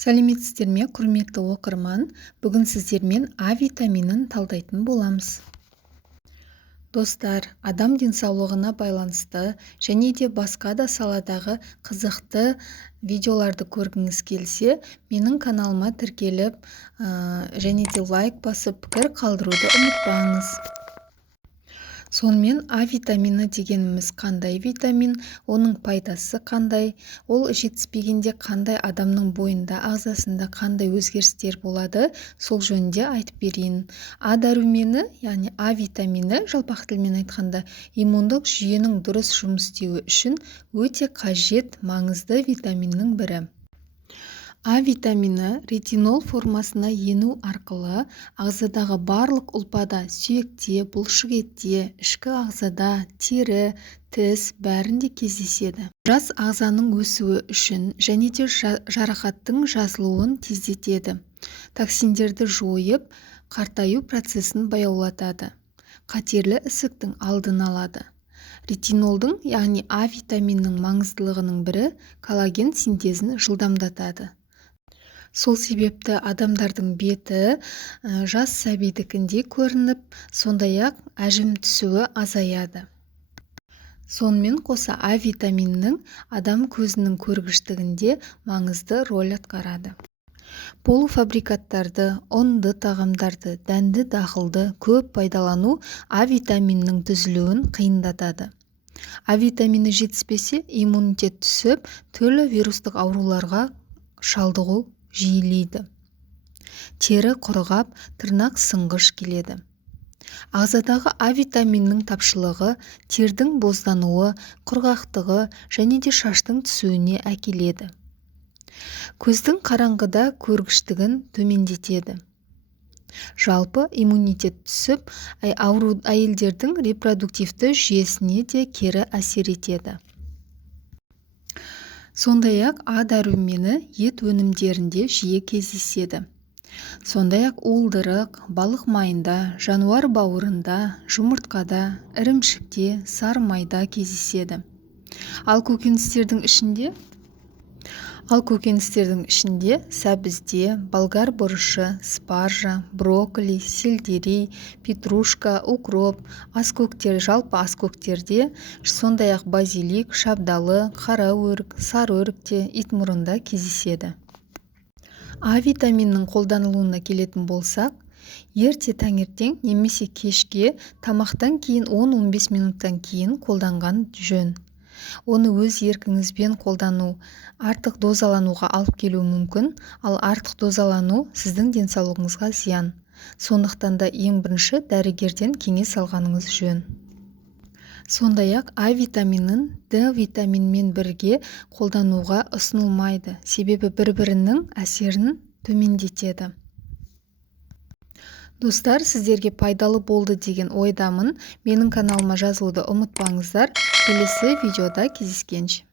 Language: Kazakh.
Сәлеметсіздер ме, құрметті оқырман? Бүгін сіздермен А витаминін талдайтын боламыз. Достар, адам денсаулығына байланысты және де басқа да саладағы қызықты видеоларды көргіңіз келсе, менің каналыма тіркеліп, және де лайк басып, пікір қалдыруды ұмытпаңыз. Сонымен А витамині дегеніміз қандай витамин, оның пайдасы қандай, ол жетіспегенде қандай адамның бойында, ағзасында қандай өзгерістер болады, сол жөнінде айтып берейін. А дәрумені, яғни А витамині, жалпақ тілмен айтқанда, иммундық жүйенің дұрыс жұмыс істеуі үшін өте қажет, маңызды витаминнің бірі. А витамині ретинол формасына ену арқылы ағзадағы барлық ұлпада, сүйекте, бұлшық етте, ішкі ағзада, тері, тіс бәрінде кездеседі. Жас ағзаның өсуі үшін және де жарақаттың жазылуын тездетеді. Токсиндерді жойып, қартаю процесін баяулатады. Қатерлі ісіктің алдын алады. Ретинолдың, яғни А витаминінің маңыздылығының бірі коллаген синтезін жылдамдатады. Сол себепті адамдардың беті жас сәбидікіндей көрініп, сондай-ақ әжім түсуі азаяды. Сонымен қоса А витаминінің адам көзінің көргіштігінде маңызды роль атқарады. Полуфабрикаттарды, ұнды тағамдарды, дәнді дақылды көп пайдалану А витаминінің түзілуін қиындатады. А витамині жетіспесе, иммунитет түсіп, түрлі вирустық ауруларға шалдығу жиілейді. Тері құрғап, тырнақ сынғыш келеді. Ағзадағы А витаминінің тапшылығы тердің боздануы, құрғақтығы және де шаштың түсуіне әкеледі. Көздің қараңғыда көргіштігін төмендетеді. Жалпы иммунитет түсіп, әйелдердің репродуктивті жүйесіне де кері әсер етеді. Сондай-ақ А дәрумені ет өнімдерінде жиі кездеседі. Сондай-ақ уылдырық, балық майында, жануар бауырында, жұмыртқада, ірімшікте, сары майда кездеседі. Ал көкөністердің ішінде сәбізде, болгар бұрышы, спаржа, брокколи, сельдерей, петрушка, укроп, жалпы аскөктерде, сондай-ақ базилик, шабдалы, қара өрік, сары өрікте, итмұрында кездеседі. А витаминінің қолданылуына келетін болсақ, ерте таңертең немесе кешке тамақтан кейін 10-15 минуттан кейін қолданған жөн. Оны өз еркіңізбен қолдану артық дозалануға алып келуі мүмкін, ал артық дозалану сіздің денсаулығыңызға зиян. Сондықтан да ең бірінші дәрігерден кеңес алғаныңыз жөн. Сондай-ақ А витаминін Д витаминмен бірге қолдануға ұсынылмайды, себебі бір-бірінің әсерін төмендетеді. Достар, сіздерге пайдалы болды деген ойдамын. Менің каналыма жазылуды ұмытпаңыздар. Келесі видеода кездескенше.